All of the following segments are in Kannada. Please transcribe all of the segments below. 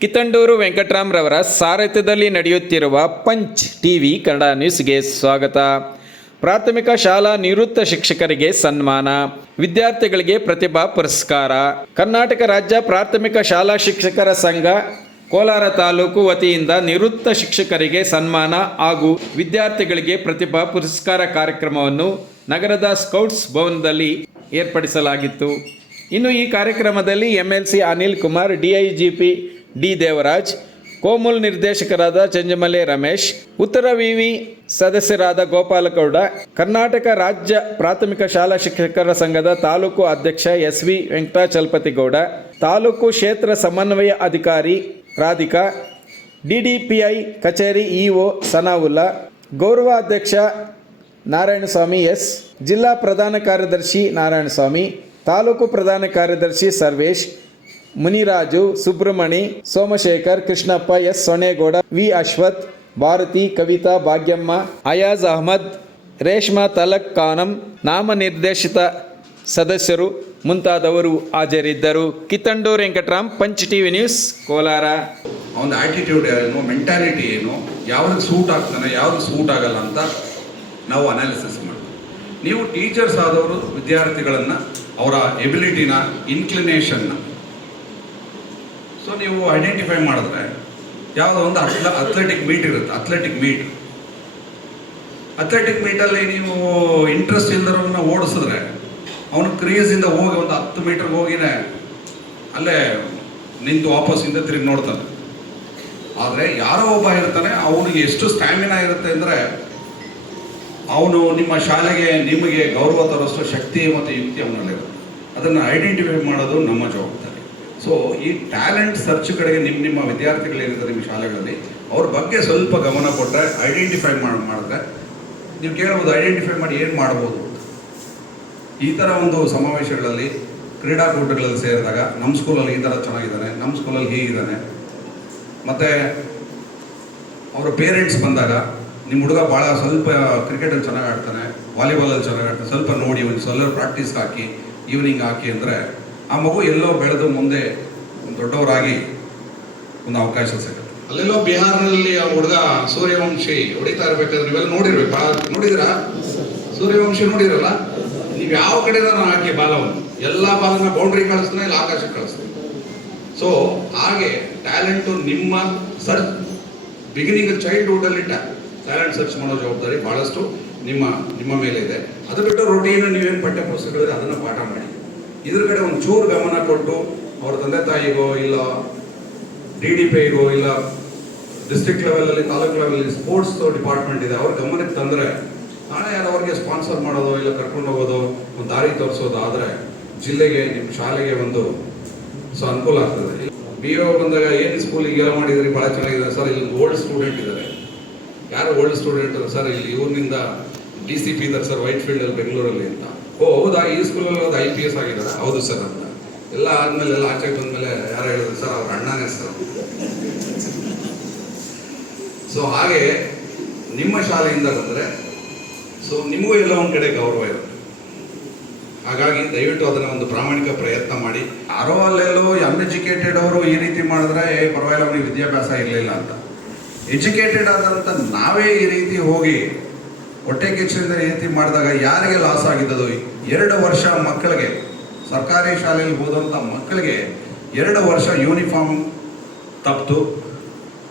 ಕಿತ್ತಂಡೂರು ವೆಂಕಟರಾಮ್ರವರ ಸಾರಥ್ಯದಲ್ಲಿ ನಡೆಯುತ್ತಿರುವ ಪಂಚ್ ಟಿವಿ ಕನ್ನಡ ನ್ಯೂಸ್ಗೆ ಸ್ವಾಗತ. ಪ್ರಾಥಮಿಕ ಶಾಲಾ ನಿವೃತ್ತ ಶಿಕ್ಷಕರಿಗೆ ಸನ್ಮಾನ, ವಿದ್ಯಾರ್ಥಿಗಳಿಗೆ ಪ್ರತಿಭಾ ಪುರಸ್ಕಾರ. ಕರ್ನಾಟಕ ರಾಜ್ಯ ಪ್ರಾಥಮಿಕ ಶಾಲಾ ಶಿಕ್ಷಕರ ಸಂಘ ಕೋಲಾರ ತಾಲೂಕು ವತಿಯಿಂದ ನಿವೃತ್ತ ಶಿಕ್ಷಕರಿಗೆ ಸನ್ಮಾನ ಹಾಗೂ ವಿದ್ಯಾರ್ಥಿಗಳಿಗೆ ಪ್ರತಿಭಾ ಪುರಸ್ಕಾರ ಕಾರ್ಯಕ್ರಮವನ್ನು ನಗರದ ಸ್ಕೌಟ್ಸ್ ಭವನದಲ್ಲಿ ಏರ್ಪಡಿಸಲಾಗಿತ್ತು. ಇನ್ನು ಈ ಕಾರ್ಯಕ್ರಮದಲ್ಲಿ MLC Anil Kumar, DIGP D Devaraj, KOMUL ನಿರ್ದೇಶಕರಾದ ಚಂಜಮಲೆ ರಮೇಶ್, ಉತ್ತರ ವಿವಿ ಸದಸ್ಯರಾದ ಗೋಪಾಲಗೌಡ, ಕರ್ನಾಟಕ ರಾಜ್ಯ ಪ್ರಾಥಮಿಕ ಶಾಲಾ ಶಿಕ್ಷಕರ ಸಂಘದ ತಾಲೂಕು ಅಧ್ಯಕ್ಷ SV ವೆಂಕಟಾಚಲಪತಿಗೌಡ, ತಾಲೂಕು ಕ್ಷೇತ್ರ ಸಮನ್ವಯ ಅಧಿಕಾರಿ ರಾಧಿಕಾ, DDPI ಕಚೇರಿ EO ಸನಾವುಲ್ಲಾ, ಗೌರವ ಅಧ್ಯಕ್ಷ ನಾರಾಯಣಸ್ವಾಮಿ S, ಜಿಲ್ಲಾ ಪ್ರಧಾನ ಕಾರ್ಯದರ್ಶಿ ನಾರಾಯಣಸ್ವಾಮಿ, ತಾಲೂಕು ಪ್ರಧಾನ ಕಾರ್ಯದರ್ಶಿ ಸರ್ವೇಶ್, ಮುನಿರಾಜು, ಸುಬ್ರಹ್ಮಣಿ, ಸೋಮಶೇಖರ್, ಕೃಷ್ಣಪ್ಪ, S ಸೊಣೇಗೌಡ, V ಅಶ್ವಥ್, ಭಾರತಿ, ಕವಿತಾ, ಭಾಗ್ಯಮ್ಮ, ಅಯಾಜ್ ಅಹಮದ್, ರೇಷ್ಮಾ ತಲಕ್ ಖಾನಂ, ನಾಮನಿರ್ದೇಶಿತ ಸದಸ್ಯರು ಮುಂತಾದವರು ಹಾಜರಿದ್ದರು. Kittandur Venkataram, Punch TV News, Kolar. ಅವನ ಆಟಿಟ್ಯೂಡ್ ಏನು, ಮೆಂಟಾಲಿಟಿ ಏನು, ಯಾವ್ದು ಸೂಟ್ ಆಗ್ತಾನೆ, ಯಾವ್ದು ಸೂಟ್ ಆಗಲ್ಲ ಅಂತ ನಾವು ಅನಾಲಿಸಿಸ್ ಮಾಡ್ತೀವಿ. ನೀವು ಟೀಚರ್ಸ್ ಆದವರು ವಿದ್ಯಾರ್ಥಿಗಳನ್ನು ಅವರ ಎಬಿಲಿಟಿನ, ಇನ್ಕ್ಲಿನೇಷನ್ನ ಸೊ ನೀವು ಐಡೆಂಟಿಫೈ ಮಾಡಿದ್ರೆ ಯಾವುದೋ ಒಂದು ಅಥ್ಲೆಟಿಕ್ ಮೀಟ್ ಇರುತ್ತೆ. ಅಥ್ಲೆಟಿಕ್ ಮೀಟಲ್ಲಿ ನೀವು ಇಂಟ್ರೆಸ್ಟ್ ಇಲ್ದರನ್ನ ಓಡಿಸಿದ್ರೆ ಅವನು ಕ್ರೀಸಿಂದ ಹೋಗಿ ಒಂದು 10 ಮೀಟರ್ಗೆ ಹೋಗಿನೇ ಅಲ್ಲೇ ನಿಂತು ವಾಪಸ್ಸಿಂದ ತಿರುಗಿ ನೋಡ್ತಾನೆ. ಆದರೆ ಯಾರೋ ಒಬ್ಬ ಇರ್ತಾನೆ, ಅವನಿಗೆ ಎಷ್ಟು ಸ್ಟ್ಯಾಮಿನಾ ಇರುತ್ತೆ ಅಂದರೆ ಅವನು ನಿಮ್ಮ ಶಾಲೆಗೆ, ನಿಮಗೆ ಗೌರವ ತರಿಸೋ ಶಕ್ತಿ ಮತ್ತು ಯುಕ್ತಿ ಅವನಲ್ಲಿರುತ್ತೆ. ಅದನ್ನು ಐಡೆಂಟಿಫೈ ಮಾಡೋದು ನಮ್ಮ ಜವಾಬ್ದಾರಿ. ಸೊ ಈ ಟ್ಯಾಲೆಂಟ್ ಸರ್ಚ್ ಕಡೆಗೆ ನಿಮ್ಮ ವಿದ್ಯಾರ್ಥಿಗಳೇನಿದ್ದಾರೆ ನಿಮ್ಮ ಶಾಲೆಗಳಲ್ಲಿ ಅವ್ರ ಬಗ್ಗೆ ಸ್ವಲ್ಪ ಗಮನ ಕೊಟ್ಟರೆ, ಐಡೆಂಟಿಫೈ ಮಾಡಿದ್ರೆ ನೀವು ಕೇಳ್ಬೋದು, ಐಡೆಂಟಿಫೈ ಮಾಡಿ ಏನು ಮಾಡ್ಬೋದು. ಈ ಥರ ಒಂದು ಸಮಾವೇಶಗಳಲ್ಲಿ, ಕ್ರೀಡಾಕೂಟಗಳಲ್ಲಿ ಸೇರಿದಾಗ ನಮ್ಮ ಸ್ಕೂಲಲ್ಲಿ ಈ ಥರ ಚೆನ್ನಾಗಿದ್ದಾನೆ, ನಮ್ಮ ಸ್ಕೂಲಲ್ಲಿ ಹೀಗಿದ್ದಾನೆ, ಮತ್ತು ಅವರ ಪೇರೆಂಟ್ಸ್ ಬಂದಾಗ ನಿಮ್ಮ ಹುಡುಗ ಭಾಳ ಸ್ವಲ್ಪ ಕ್ರಿಕೆಟಲ್ಲಿ ಚೆನ್ನಾಗಿ ಆಡ್ತಾನೆ, ವಾಲಿಬಾಲಲ್ಲಿ ಚೆನ್ನಾಗಿ ಆಡ್ತಾನೆ, ಸ್ವಲ್ಪ ನೋಡಿ ಒಂದು ಸ್ವಲ್ಪ ಪ್ರಾಕ್ಟೀಸ್ ಹಾಕಿ, ಈವ್ನಿಂಗ್ ಹಾಕಿ ಅಂದರೆ ಆ ಮಗು ಎಲ್ಲೋ ಬೆಳೆದು ಮುಂದೆ ದೊಡ್ಡವರಾಗಿ ಒಂದು ಅವಕಾಶ ಸಿಗುತ್ತೆ. ಅಲ್ಲೆಲ್ಲೋ ಬಿಹಾರ್ನಲ್ಲಿ ಆ ಹುಡುಗ ಸೂರ್ಯವಂಶಿ ಹೊಡಿತಾ ಇರ್ಬೇಕಾದ್ರೆ ನೀವೆಲ್ಲ ನೋಡಿರ್ಬೇಕು, ನೋಡಿದಿರಾ? ಸೂರ್ಯವಂಶಿ ನೋಡಿರಲ್ಲ, ನೀವು ಯಾವ ಕಡೆ ಹಾಕಿ ಬಾಲವನ್ನು, ಎಲ್ಲ ಬಾಲನ್ನ ಬೌಂಡ್ರಿ ಕಳಿಸ್ತಾನೆ, ಇಲ್ಲ ಆಕಾಶಕ್ಕೆ ಕಳಿಸ್ತಾನೆ. ಸೊ ಹಾಗೆ ಟ್ಯಾಲೆಂಟು ನಿಮ್ಮ ಸರ್ಚ್ ಬಿಗಿನಿಂಗ್ ಚೈಲ್ಡ್ಹುಡ್ಡಲ್ಲಿ ಟ್ಯಾಲೆಂಟ್ ಸರ್ಚ್ ಮಾಡೋ ಜವಾಬ್ದಾರಿ ಭಾಳಷ್ಟು ನಿಮ್ಮ ಮೇಲೆ ಇದೆ. ಅದು ಬಿಟ್ಟು ರೊಟೀನ್ ನೀವೇನು ಪಠ್ಯ ಪುಸ್ತಕಗಳಿದೆ ಅದನ್ನು ಪಾಠ ಮಾಡಿ, ಇದ್ರ ಕಡೆ ಒಂದು ಚೂರು ಗಮನ ಕೊಟ್ಟು ಅವ್ರ ತಂದೆ ತಾಯಿಗೋ, ಇಲ್ಲ DDPIಗೋ, ಇಲ್ಲ ಡಿಸ್ಟ್ರಿಕ್ಟ್ ಲೆವೆಲಲ್ಲಿ, ತಾಲೂಕು ಲೆವೆಲಲ್ಲಿ ಸ್ಪೋರ್ಟ್ಸ್ ಡಿಪಾರ್ಟ್ಮೆಂಟ್ ಇದೆ, ಅವ್ರ ಗಮನಕ್ಕೆ ತಂದರೆ ನಾಳೆ ಯಾರು ಅವ್ರಿಗೆ ಸ್ಪಾನ್ಸರ್ ಮಾಡೋದು, ಇಲ್ಲ ಕರ್ಕೊಂಡು ಹೋಗೋದು, ಒಂದು ದಾರಿ ತೋರಿಸೋದು ಆದರೆ ಜಿಲ್ಲೆಗೆ, ನಿಮ್ಮ ಶಾಲೆಗೆ ಒಂದು ಅನುಕೂಲ ಆಗ್ತದೆ. BO ಬಂದಾಗ ಏನು ಸ್ಕೂಲಿಗೆ ಎಲ್ಲ ಮಾಡಿದ್ರಿ, ಭಾಳ ಚೆನ್ನಾಗಿದೆ ಸರ್, ಇಲ್ಲಿ ಓಲ್ಡ್ ಸ್ಟೂಡೆಂಟ್ ಇದ್ದಾರೆ. ಯಾರು ಓಲ್ಡ್ ಸ್ಟೂಡೆಂಟ್ ಸರ್? ಇಲ್ಲಿ ಇವ್ರಿನಿಂದ DCP ಇದ್ದಾರೆ ಸರ್, ವೈಟ್ ಫೀಲ್ಡಲ್ಲಿ ಬೆಂಗಳೂರಲ್ಲಿ ಅಂತ. ಓ ಹೌದಾ, ಈ ಸ್ಕೂಲಲ್ಲಿ ಒಂದು IPS ಆಗಿದ್ದಾರೆ? ಹೌದು ಸರ್ ಅಂತ. ಎಲ್ಲ ಆದಮೇಲೆ, ಎಲ್ಲ ಆಚೆಗೆ ಬಂದಮೇಲೆ ಯಾರು ಹೇಳಿದ್ರು ಸರ್, ಅವ್ರ ಅಣ್ಣನೇ ಸರ್. ಸೊ ಹಾಗೆ ನಿಮ್ಮ ಶಾಲೆಯಿಂದ ಬಂದರೆ ಸೊ ನಿಮಗೂ ಎಲ್ಲ ಒಂದು ಕಡೆ ಗೌರವ ಇರುತ್ತೆ. ಹಾಗಾಗಿ ದಯವಿಟ್ಟು ಅದನ್ನು ಒಂದು ಪ್ರಾಮಾಣಿಕ ಪ್ರಯತ್ನ ಮಾಡಿ. ಯಾರೋ ಅಲ್ಲೆಲ್ಲೋ ಅನ್ಎಜುಕೇಟೆಡ್ ಅವರು ಈ ರೀತಿ ಮಾಡಿದ್ರೆ ಪರವಾಗಿಲ್ಲ, ಅವನಿಗೆ ವಿದ್ಯಾಭ್ಯಾಸ ಇರಲಿಲ್ಲ ಅಂತ. ಎಜುಕೇಟೆಡ್ ಆದಂಥ ನಾವೇ ಈ ರೀತಿ ಹೋಗಿ ಹೊಟ್ಟೆ ಕಿಚ್ಚರಿಂದ ಈ ರೀತಿ ಮಾಡಿದಾಗ ಯಾರಿಗೆ ಲಾಸ್ ಆಗಿದ್ದದು? 2 ವರ್ಷ ಮಕ್ಕಳಿಗೆ, ಸರ್ಕಾರಿ ಶಾಲೆಯಲ್ಲಿ ಹೋದಂಥ ಮಕ್ಕಳಿಗೆ 2 ವರ್ಷ ಯೂನಿಫಾರ್ಮ್ ತಪ್ಪಿತು,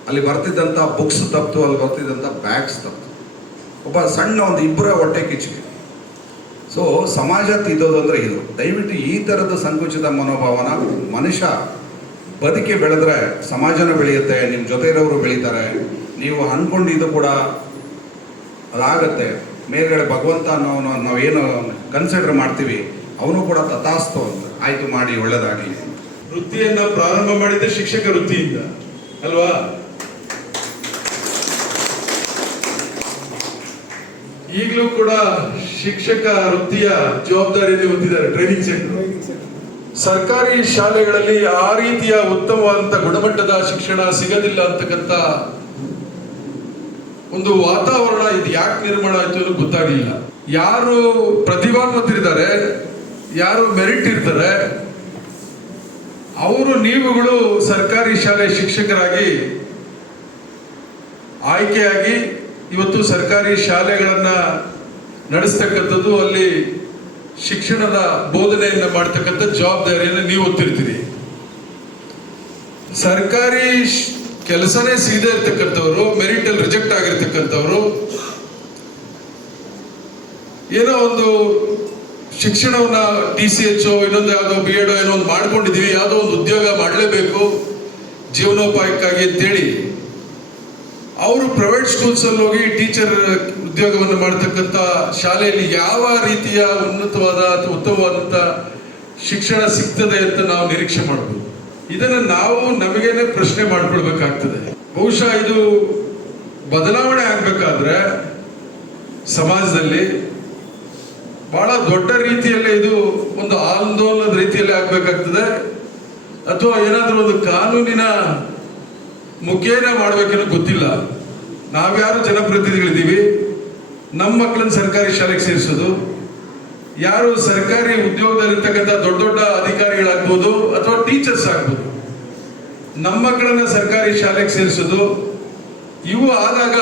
ಅಲ್ಲಿ ಬರ್ತಿದ್ದಂಥ ಬುಕ್ಸ್ ತಪ್ಪಿತು, ಅಲ್ಲಿ ಬರ್ತಿದ್ದಂಥ ಬ್ಯಾಗ್ಸ್ ತಪ್ಪಿತು. ಒಬ್ಬ ಸಣ್ಣ ಒಂದು 2 ಹೊಟ್ಟೆ ಕಿಚ್ಚಿಗೆ. ಸೊ ಸಮಾಜ ತಿದ್ದೋದು ಅಂದರೆ ಇದು. ದಯವಿಟ್ಟು ಈ ಥರದ ಸಂಕುಚಿತ ಮನೋಭಾವನ, ಮನುಷ್ಯ ಬದುಕಿ ಬೆಳೆದ್ರೆ ಸಮಾಜನ ಬೆಳೆಯುತ್ತೆ, ನಿಮ್ಮ ಜೊತೆ ಇರೋರು ಬೆಳೀತಾರೆ, ನೀವು ಅಂದ್ಕೊಂಡಿದ್ದು ಕೂಡ ಅದಾಗತ್ತೆ. ಮೇಲ್ಗಡೆ ಭಗವಂತ ಅನ್ನೋನು ನಾವೇನು ಕನ್ಸಿಡರ್ ಮಾಡ್ತೀವಿ, ಅವನು ಕೂಡ ತಥಾಸ್ತು ಅಂತ ಆಯ್ತು, ಮಾಡಿ ಒಳ್ಳೆಯದಾಗಲಿ. ವೃತ್ತಿಯನ್ನ ಪ್ರಾರಂಭ ಮಾಡಿದ್ದೆ ಶಿಕ್ಷಕ ವೃತ್ತಿಯಿಂದ ಅಲ್ವಾ? ಈಗಲೂ ಕೂಡ ಶಿಕ್ಷಕ ವೃತ್ತಿಯ ಜವಾಬ್ದಾರಿಯಲ್ಲಿ ಹೊಂದಿದ್ದಾರೆ ಟ್ರೈನಿಂಗ್ ಸೆಂಟರ್. ಸರ್ಕಾರಿ ಶಾಲೆಗಳಲ್ಲಿ ಆ ರೀತಿಯ ಉತ್ತಮವಾದಂತ ಗುಣಮಟ್ಟದ ಶಿಕ್ಷಣ ಸಿಗದಿಲ್ಲ ಅಂತಕ್ಕಂಥ ಒಂದು ವಾತಾವರಣ ಇದು ಯಾಕೆ ನಿರ್ಮಾಣ ಆಯ್ತು ಅನ್ನೋದು ಗೊತ್ತಾಗಲಿಲ್ಲ. ಯಾರು ಪ್ರತಿಭಾವಂತರಿದ್ದಾರೆ, ಯಾರು ಮೆರಿಟ್ ಇರ್ತಾರೆ, ನೀವುಗಳು ಸರ್ಕಾರಿ ಶಾಲೆ ಶಿಕ್ಷಕರಾಗಿ ಆಯ್ಕೆಯಾಗಿ ಇವತ್ತು ಸರ್ಕಾರಿ ಶಾಲೆಗಳನ್ನ ನಡೆಸ್ತಕ್ಕಂಥದ್ದು, ಅಲ್ಲಿ ಶಿಕ್ಷಣದ ಬೋಧನೆಯನ್ನು ಮಾಡ್ತಕ್ಕಂಥ ಜವಾಬ್ದಾರಿಯನ್ನು ನೀವು ಹೊತ್ತಿರ್ತೀರಿ. ಸರ್ಕಾರಿ ಕೆಲಸನೇ ಸಿಗದೆ ಇರ್ತಕ್ಕಂಥವ್ರು, ಮೆರಿಟ್ ಅಲ್ಲಿ ರಿಜೆಕ್ಟ್ ಆಗಿರ್ತಕ್ಕಂಥವ್ರು, ಏನೋ ಒಂದು ಶಿಕ್ಷಣವನ್ನ TCH ಇನ್ನೊಂದು ಯಾವುದೋ BEd ಏನೋ ಒಂದು ಮಾಡ್ಕೊಂಡಿದೀವಿ, ಯಾವುದೋ ಒಂದು ಉದ್ಯೋಗ ಮಾಡಲೇಬೇಕು ಜೀವನೋಪಾಯಕ್ಕಾಗಿ ಅಂತೇಳಿ ಅವರು ಪ್ರೈವೇಟ್ ಸ್ಕೂಲ್ಸ್ ಅಲ್ಲಿ ಹೋಗಿ ಟೀಚರ್ ಉದ್ಯೋಗವನ್ನು ಮಾಡ್ತಕ್ಕಂಥ ಶಾಲೆಯಲ್ಲಿ ಯಾವ ರೀತಿಯ ಉನ್ನತವಾದ ಅಥವಾ ಉತ್ತಮವಾದಂಥ ಶಿಕ್ಷಣ ಸಿಗ್ತದೆ ಅಂತ ನಾವು ನಿರೀಕ್ಷೆ ಮಾಡಬಹುದು. ಇದನ್ನು ನಾವು ನಮಗೇನೆ ಪ್ರಶ್ನೆ ಮಾಡ್ಕೊಳ್ಬೇಕಾಗ್ತದೆ. ಬಹುಶಃ ಇದು ಬದಲಾವಣೆ ಆಗ್ಬೇಕಾದ್ರೆ ಸಮಾಜದಲ್ಲಿ ಬಹಳ ದೊಡ್ಡ ರೀತಿಯಲ್ಲಿ ಇದು ಒಂದು ಆಂದೋಲನದ ರೀತಿಯಲ್ಲಿ ಆಗ್ಬೇಕಾಗ್ತದೆ, ಅಥವಾ ಏನಾದರೂ ಒಂದು ಕಾನೂನಿನ ಮುಖೇನ ಮಾಡ್ಬೇಕೇನೋ ಗೊತ್ತಿಲ್ಲ. ನಾವ್ಯಾರು ಜನಪ್ರತಿನಿಧಿಗಳಿದ್ದೀವಿ, ನಮ್ಮ ಮಕ್ಕಳನ್ನ ಸರ್ಕಾರಿ ಶಾಲೆಗೆ ಸೇರಿಸೋದು, ಯಾರು ಸರ್ಕಾರಿ ಉದ್ಯೋಗದಲ್ಲಿರ್ತಕ್ಕಂಥ ದೊಡ್ಡ ದೊಡ್ಡ ಅಧಿಕಾರಿಗಳಾಗ್ಬೋದು ಅಥವಾ ಟೀಚರ್ಸ್ ಆಗ್ಬೋದು, ನಮ್ಮ ಮಕ್ಕಳನ್ನ ಸರ್ಕಾರಿ ಶಾಲೆಗೆ ಸೇರಿಸೋದು, ಇವು ಆದಾಗ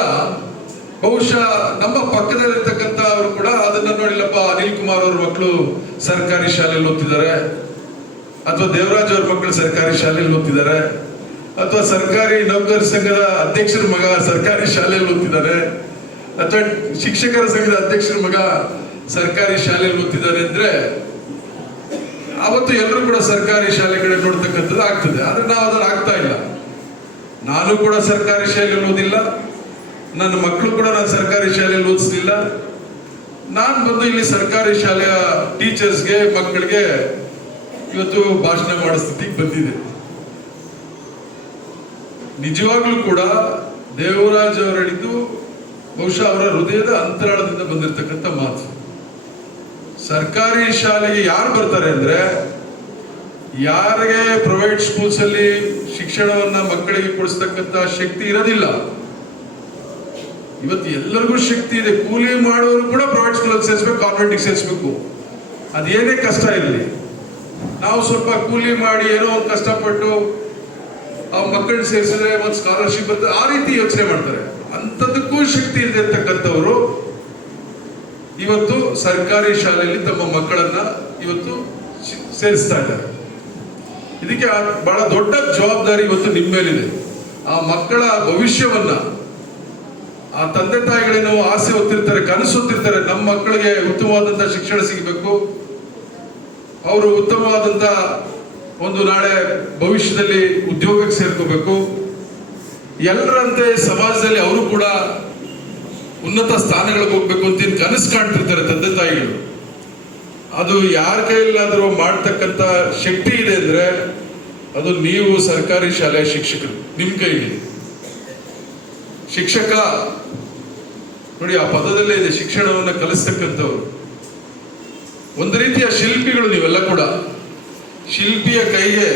ಬಹುಶಃ ನಮ್ಮ ಪಕ್ಕದಲ್ಲಿರ್ತಕ್ಕಂಥ ಅವರು ಕೂಡ ಅದನ್ನ ನೋಡಿಲ್ಲಪ್ಪ, ಅನಿಲ್ ಕುಮಾರ್ ಅವ್ರ ಮಕ್ಕಳು ಸರ್ಕಾರಿ ಶಾಲೆಯಲ್ಲಿ ಓದ್ತಿದ್ದಾರೆ, ಅಥವಾ ದೇವರಾಜ್ ಅವ್ರ ಮಕ್ಕಳು ಸರ್ಕಾರಿ ಶಾಲೆಯಲ್ಲಿ ಓದ್ತಿದ್ದಾರೆ, ಅಥವಾ ಸರ್ಕಾರಿ ನೌಕರ ಸಂಘದ ಅಧ್ಯಕ್ಷರ ಮಗ ಸರ್ಕಾರಿ ಶಾಲೆಯಲ್ಲಿ ಓದ್ತಿದ್ದಾರೆ, ಅಥವಾ ಶಿಕ್ಷಕರ ಸಂಘದ ಅಧ್ಯಕ್ಷರ ಮಗ ಸರ್ಕಾರಿ ಶಾಲೆಯಲ್ಲಿ ಓದ್ತಿದ್ದಾರೆ ಅಂದ್ರೆ ಅವತ್ತು ಎಲ್ಲರೂ ಕೂಡ ಸರ್ಕಾರಿ ಶಾಲೆ ಕಡೆ ನೋಡ್ತಕ್ಕಂಥದ್ದು ಆಗ್ತದೆ. ಆದ್ರೆ ನಾವು ಅದನ್ನು ಆಗ್ತಾ ಇಲ್ಲ. ನಾನು ಕೂಡ ಸರ್ಕಾರಿ ಶಾಲೆಯಲ್ಲಿ ಓದಿಲ್ಲ, ನನ್ನ ಮಕ್ಕಳು ಕೂಡ ನಾನು ಸರ್ಕಾರಿ ಶಾಲೆಯಲ್ಲಿ ಓದಿಸ್ಲಿಲ್ಲ. ನಾನು ಬಂದು ಇಲ್ಲಿ ಸರ್ಕಾರಿ ಶಾಲೆಯ ಟೀಚರ್ಸ್ಗೆ ಮಕ್ಕಳಿಗೆ ಇವತ್ತು ಭಾಷಣ ಮಾಡೋ ಸ್ಥಿತಿಗೆ ಬಂದಿದೆ. ನಿಜವಾಗ್ಲೂ ಕೂಡ ದೇವರಾಜ್ ಅವರು ಹೇಳಿದ್ದು ಬಹುಶಃ ಅವರ ಹೃದಯದ ಅಂತರಾಳದಿಂದ ಬಂದಿರತಕ್ಕಂಥ ಮಾತು. ಸರ್ಕಾರಿ ಶಾಲೆಗೆ ಯಾರು ಬರ್ತಾರೆ ಅಂದ್ರೆ, ಯಾರಿಗೆ ಪ್ರೈವೇಟ್ ಸ್ಕೂಲ್ಸ್ ಅಲ್ಲಿ ಶಿಕ್ಷಣವನ್ನ ಮಕ್ಕಳಿಗೆ ಕೊಡಿಸ್ತಕ್ಕಂಥ ಶಕ್ತಿ ಇರೋದಿಲ್ಲ. ಇವತ್ತು ಎಲ್ಲರಿಗೂ ಶಕ್ತಿ ಇದೆ, ಕೂಲಿ ಮಾಡೋರು ಕೂಡ ಪ್ರೈವೇಟ್ ಸ್ಕೂಲಲ್ಲಿ ಸೇರಿಸ್ಬೇಕು, ಕಾನ್ವೆಂಟಿಗೆ ಸೇರಿಸ್ಬೇಕು, ಅದೇನೇ ಕಷ್ಟ ಇರಲಿ. ನಾವು ಸ್ವಲ್ಪ ಕೂಲಿ ಮಾಡಿ ಏನೋ ಒಂದು ಕಷ್ಟಪಟ್ಟು ಆ ಮಕ್ಕಳನ್ನ ಸೇರಿಸಿದ್ರೆ ಒಂದು ಸ್ಕಾಲರ್ಶಿಪ್ ಬರ್ತದೆ, ಆ ರೀತಿ ಯೋಚನೆ ಮಾಡ್ತಾರೆ. ಅಂಥದ್ದಕ್ಕೂ ಶಕ್ತಿ ಇದೆ ಅಂತಕ್ಕಂಥವ್ರು ಇವತ್ತು ಸರ್ಕಾರಿ ಶಾಲೆಯಲ್ಲಿ ತಮ್ಮ ಮಕ್ಕಳನ್ನ ಇವತ್ತು ಸೇರಿಸ್ತಾ ಇದ್ದಾರೆ. ಇದಕ್ಕೆ ಬಹಳ ದೊಡ್ಡ ಜವಾಬ್ದಾರಿ ಇವತ್ತು ನಿಮ್ಮ ಮೇಲಿದೆ. ಆ ಮಕ್ಕಳ ಭವಿಷ್ಯವನ್ನ, ಆ ತಂದೆ ತಾಯಿಗಳೇನೋ ಆಸೆ ಹೊತ್ತಿರ್ತಾರೆ, ಕನಸು ಹೊತ್ತಿರ್ತಾರೆ, ನಮ್ಮ ಮಕ್ಕಳಿಗೆ ಉತ್ತಮವಾದಂತ ಶಿಕ್ಷಣ ಸಿಗಬೇಕು, ಅವರು ಉತ್ತಮವಾದಂತ ಒಂದು ನಾಳೆ ಭವಿಷ್ಯದಲ್ಲಿ ಉದ್ಯೋಗಕ್ಕೆ ಸೇರ್ಕೋಬೇಕು, ಎಲ್ಲರಂತೆ ಸಮಾಜದಲ್ಲಿ ಅವರು ಕೂಡ ಉನ್ನತ ಸ್ಥಾನಗಳಿಗೆ ಹೋಗ್ಬೇಕು ಅಂತ ಕನಸು ಕಾಣ್ತಿರ್ತಾರೆ ತಂದೆ ತಾಯಿಗಳು. ಅದು ಯಾರ ಕೈಯಲ್ಲಾದರೂ ಮಾಡ್ತಕ್ಕಂಥ ಶಕ್ತಿ ಇದೆ ಅಂದ್ರೆ ಅದು ನೀವು ಸರ್ಕಾರಿ ಶಾಲೆಯ ಶಿಕ್ಷಕರು, ನಿಮ್ ಕೈಲಿ. ಶಿಕ್ಷಕ ನೋಡಿ, ಆ ಪದದಲ್ಲೇ ಇದೆ, ಶಿಕ್ಷಣವನ್ನು ಕಲಿಸ್ತಕ್ಕಂಥವ್ರು. ಒಂದು ರೀತಿಯ ಶಿಲ್ಪಿಗಳು ನೀವೆಲ್ಲ ಕೂಡ. ಶಿಲ್ಪಿಯ ಕೈಗೆ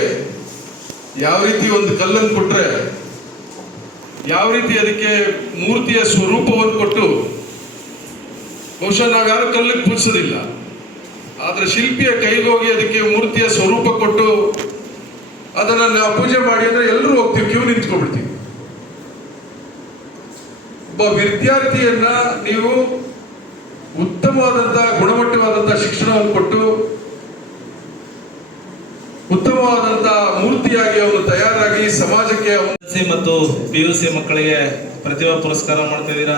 ಯಾವ ರೀತಿ ಒಂದು ಕಲ್ಲನ್ನು ಕೊಟ್ರೆ, ಯಾವ ರೀತಿ ಅದಕ್ಕೆ ಮೂರ್ತಿಯ ಸ್ವರೂಪವನ್ನು ಕೊಟ್ಟು, ಬಹುಶಃ ನಾವ್ಯಾರು ಕಲ್ಲಿಗೆ ಪೂಜಿಸೋದಿಲ್ಲ, ಆದ್ರೆ ಶಿಲ್ಪಿಯ ಕೈಗೆ ಹೋಗಿ ಅದಕ್ಕೆ ಮೂರ್ತಿಯ ಸ್ವರೂಪ ಕೊಟ್ಟು ಅದನ್ನ ನಾವು ಪೂಜೆ ಮಾಡಿ ಅಂದ್ರೆ ಎಲ್ಲರೂ ಹೋಗ್ತೀವಿ, ಕ್ಯೂ ನಿಂತ್ಕೊಂಡ್ಬಿಡ್ತೀವಿ. ಒಬ್ಬ ವಿದ್ಯಾರ್ಥಿಯನ್ನ ನೀವು ಉತ್ತಮವಾದಂತಹ ಗುಣಮಟ್ಟವಾದಂತಹ ಶಿಕ್ಷಣವನ್ನು ಕೊಟ್ಟು ಉತ್ತಮವಾದಂತಹ ಮೂರ್ತಿಯಾಗಿ ಅವನು ತಯಾರಾಗಿ ಸಮಾಜಕ್ಕೆ ಮತ್ತು PUC ಮಕ್ಕಳಿಗೆ ಪ್ರತಿಭಾ ಪುರಸ್ಕಾರ ಮಾಡ್ತಾ ಇದ್ದೀರಾ.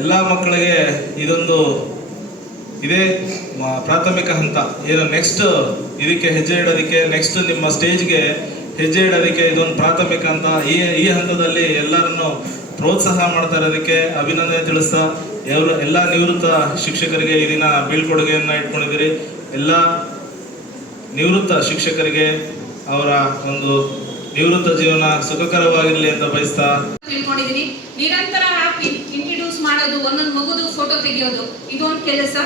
ಎಲ್ಲ ಮಕ್ಕಳಿಗೆ ಇದೊಂದು ಇದೇ ಪ್ರಾಥಮಿಕ ಹಂತ. ಏನು ನೆಕ್ಸ್ಟ್ ಇದಕ್ಕೆ ಹೆಜ್ಜೆ ಇಡೋದಕ್ಕೆ, ನೆಕ್ಸ್ಟ್ ನಿಮ್ಮ ಸ್ಟೇಜ್ಗೆ ಹೆಜ್ಜೆ ಇಡೋದಕ್ಕೆ ಇದೊಂದು ಪ್ರಾಥಮಿಕ ಹಂತ. ಈ ಹಂತದಲ್ಲಿ ಎಲ್ಲರನ್ನು ಪ್ರೋತ್ಸಾಹ ಮಾಡ್ತಾ ಇರೋದಕ್ಕೆ ಅಭಿನಂದನೆ ತಿಳಿಸ್ತಾ, ಎಲ್ಲ ನಿವೃತ್ತ ಶಿಕ್ಷಕರಿಗೆ ಈ ದಿನ ಬೀಳ್ಕೊಡುಗೆಯನ್ನು ಇಟ್ಕೊಂಡಿದ್ದೀರಿ. ಎಲ್ಲ ನಿವೃತ್ತ ಶಿಕ್ಷಕರಿಗೆ ಅವರ ಒಂದು ನಿವೃತ್ತ ಜೀವನ ಸುಖಕರವಾಗಿರಲಿ ಅಂತ ಬಯಸ್ತಾ ತಿಳ್ಕೊಂಡಿದೀನಿ. ನಿರಂತರ ಆಪ್ ಇಂಟ್ರೊಡ್ಯೂಸ್ ಮಾಡೋದು, ಒಂದೊಂದು ಮಗುದು ಫೋಟೋ ತೆಗೆಯೋದು, ಇದೊಂದು ಕೆಲಸ.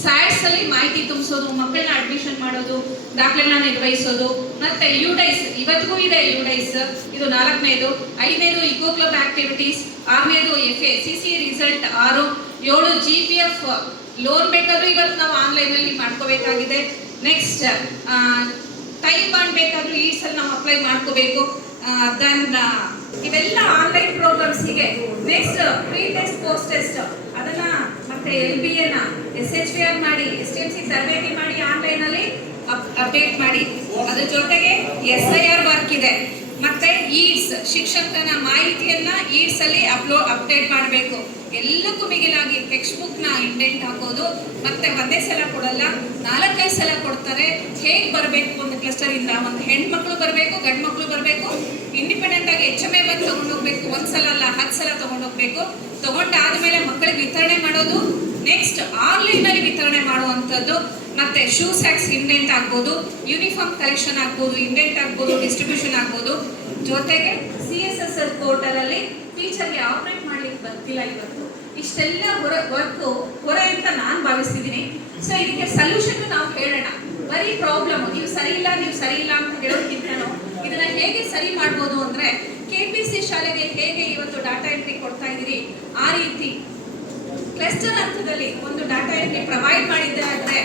ಸ್ಯಾಟ್ಸ್ ಅಲ್ಲಿ ಮಾಹಿತಿ ತುಂಬಿಸೋದು, ಮಕ್ಕಳನ್ನ ಅಡ್ಮಿಷನ್ ಮಾಡೋದು, ದಾಖಲೆಗಳನ್ನ ನಿರ್ವಹಿಸೋದು, ಮತ್ತೆ ಯುಡೈಸ್ ಇವತ್ತಿಗೂ ಇದೆ. ಯುಡೈಸ್ ಇದು 4ನೇದು. 5ನೇದು ಇಕೋ ಕ್ಲಬ್ ಆಕ್ಟಿವಿಟೀಸ್. 6ನೇದು FA CC result 6. 7 GPF loan ಬೇಕಾದ್ರೂ ಇವತ್ತು ನಾವು ಆನ್ಲೈನ್ ಅಲ್ಲಿ ಮಾಡ್ಕೋಬೇಕಾಗಿದೆ. ನೆಕ್ಸ್ಟ್ ಟೈಮ್ ಮಾಡಬೇಕಾದ್ರೂ ಈ ಸಲ ನಾವು ಅಪ್ಲೈ ಮಾಡ್ಕೋಬೇಕು. ದೆನ್ ಇವೆಲ್ಲ ಆನ್ಲೈನ್ ಪ್ರೋಗ್ರಾಮ್ಸಿಗೆ next pre test post test ಅದನ್ನ ಮತ್ತೆ LBA ನ SHVR ಮಾಡಿ STMC ತರಬೇತಿ ಮಾಡಿ ಆನ್ಲೈನ್ ಅಲ್ಲಿ ಅಪ್ಡೇಟ್ ಮಾಡಿ. ಅದ್ರ ಜೊತೆಗೆ SIR ವರ್ಕ್ ಇದೆ. ಮತ್ತೆ ಈಡ್ಸ್ ಶಿಕ್ಷಕನ ಮಾಹಿತಿಯನ್ನ ಈಡ್ಸ್ ಅಲ್ಲಿ ಅಪ್ಡೇಟ್ ಮಾಡಬೇಕು. ಎಲ್ಲಕ್ಕೂ ಮಿಗಿಲಾಗಿ ಟೆಕ್ಸ್ಟ್ ಬುಕ್ ನ ಇಂಡೆಂಟ್ ಹಾಕೋದು, ಮತ್ತೆ ಒಂದೇ ಸಲ ಕೊಡಲ್ಲ, 4-5 ಸಲ ಕೊಡ್ತಾರೆ. ಹೇಗೆ ಬರಬೇಕು ಒಂದು ಕ್ಲಸ್ಟರ್ ಇಂದ, ಒಂದು ಹೆಣ್ಮಕ್ಳು ಬರಬೇಕು, ಗಂಡು ಮಕ್ಳು ಬರಬೇಕು, ಇಂಡಿಪೆಂಡೆಂಟ್ ಆಗಿ HMA ಬಂದು ತಗೊಂಡೋಗ್ಬೇಕು. ಒಂದ್ಸಲ ಅಲ್ಲ 10 ಸಲ ತಗೊಂಡೋಗ್ಬೇಕು. ತಗೊಂಡಾದ್ಮೇಲೆ ಮಕ್ಕಳಿಗೆ ವಿತರಣೆ ಮಾಡೋದು, ನೆಕ್ಸ್ಟ್ ಆನ್ಲೈನ್ ಅಲ್ಲಿ ವಿತರಣೆ ಮಾಡುವಂಥದ್ದು. ಮತ್ತೆ ಶೂ ಸ್ಯಾಕ್ಸ್ ಇಂಡೆಂಟ್ ಆಗ್ಬೋದು, ಯೂನಿಫಾರ್ಮ್ ಕಲೆಕ್ಷನ್ ಆಗ್ಬೋದು, ಇಂಡೆಂಟ್ ಆಗ್ಬೋದು, ಡಿಸ್ಟ್ರಿಬ್ಯೂಷನ್ ಆಗ್ಬೋದು. ಜೊತೆಗೆ CSSL ಪೋರ್ಟಲ್ ಅಲ್ಲಿ ಟೀಚರ್ಗೆ ಆಪರೇಟ್ ಮಾಡ್ಲಿಕ್ಕೆ ಬರ್ತಿಲ್ಲ ಇವತ್ತು. ಇಷ್ಟೆಲ್ಲ ಹೊರೆ ಅಂತ ನಾನು ಭಾವಿಸ್ತಿದ್ದೀನಿ. ಸೊ ಇದಕ್ಕೆ ಸೊಲ್ಯೂಷನ್ ನಾವು ಹೇಳೋಣ. ಬರೀ ಪ್ರಾಬ್ಲಮ್ ನೀವು ಸರಿ ಇಲ್ಲ ಅಂತ ಹೇಳೋದಕ್ಕಿಂತನೂ ಇದನ್ನ ಹೇಗೆ ಸರಿ ಮಾಡ್ಬೋದು ಅಂದ್ರೆ, KPC ಶಾಲೆಗೆ ಹೇಗೆ ಇವತ್ತು ಡಾಟಾ ಎಂಟ್ರಿ ಕೊಡ್ತಾ ಇದ್ದೀರಿ, ಆ ರೀತಿ ಕ್ಲಸ್ಟರ್ ಹಂತದಲ್ಲಿ ಒಂದು ಡಾಟಾ ಎಂಟ್ರಿ ಪ್ರೊವೈಡ್ ಮಾಡಿದ್ರೆ